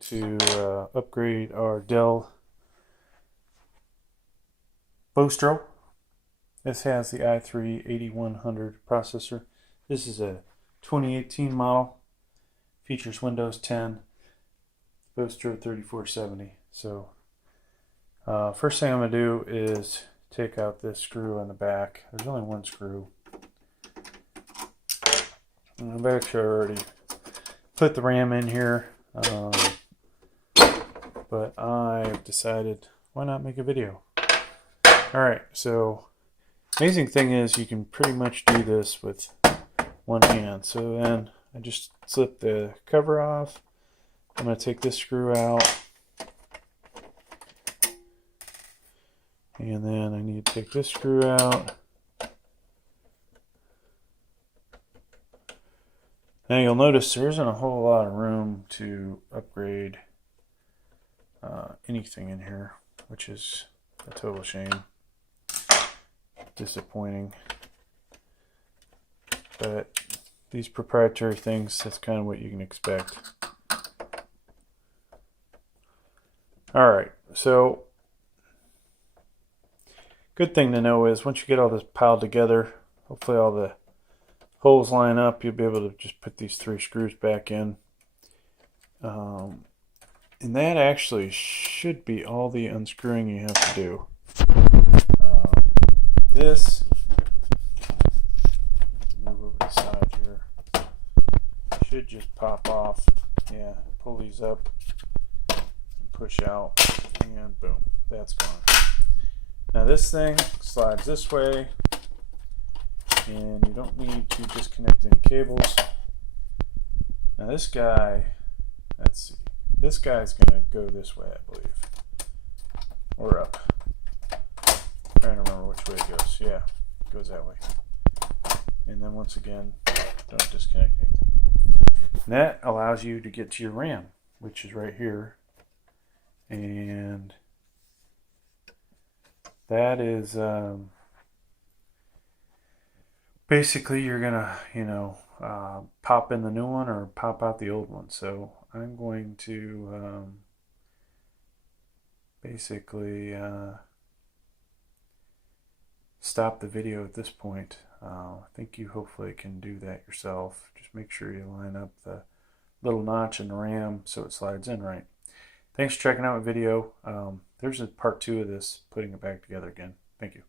To upgrade our Dell Bostro. This has the i3-8100 processor. This is a 2018 model. Features Windows 10, Bostro 3470. So first thing I'm going to do is take out this screw on the back. There's only one screw. And I've actually already put the RAM in here. But I've decided, why not make a video? Alright, so amazing thing is you can pretty much do this with one hand. So then I just slip the cover off. I'm going to take this screw out. And then I need to take this screw out. Now you'll notice there isn't a whole lot of room to upgrade anything in here, which is a total shame. Disappointing. But these proprietary things, that's kind of what you can expect. Alright, so good thing to know is once you get all this piled together, hopefully all the holes line up, you'll be able to just put these 3 screws back in. And that actually should be all the unscrewing you have to do. This, move over the side here, should just pop off. Yeah, pull these up, push out, and boom, that's gone. Now this thing slides this way, and you don't need to disconnect any cables. Now this guy, let's see, this guy's going to go this way, I believe, or up. I'm trying to remember which way it goes. Yeah, it goes that way. And then once again, don't disconnect anything. And that allows you to get to your RAM, which is right here. And that is basically you're gonna, pop in the new one or pop out the old one. So I'm going to basically stop the video at this point. I think you hopefully can do that yourself. Just make sure you line up the little notch in the RAM so it slides in right. Thanks for checking out my video. There's a part 2 of this, putting it back together again. Thank you.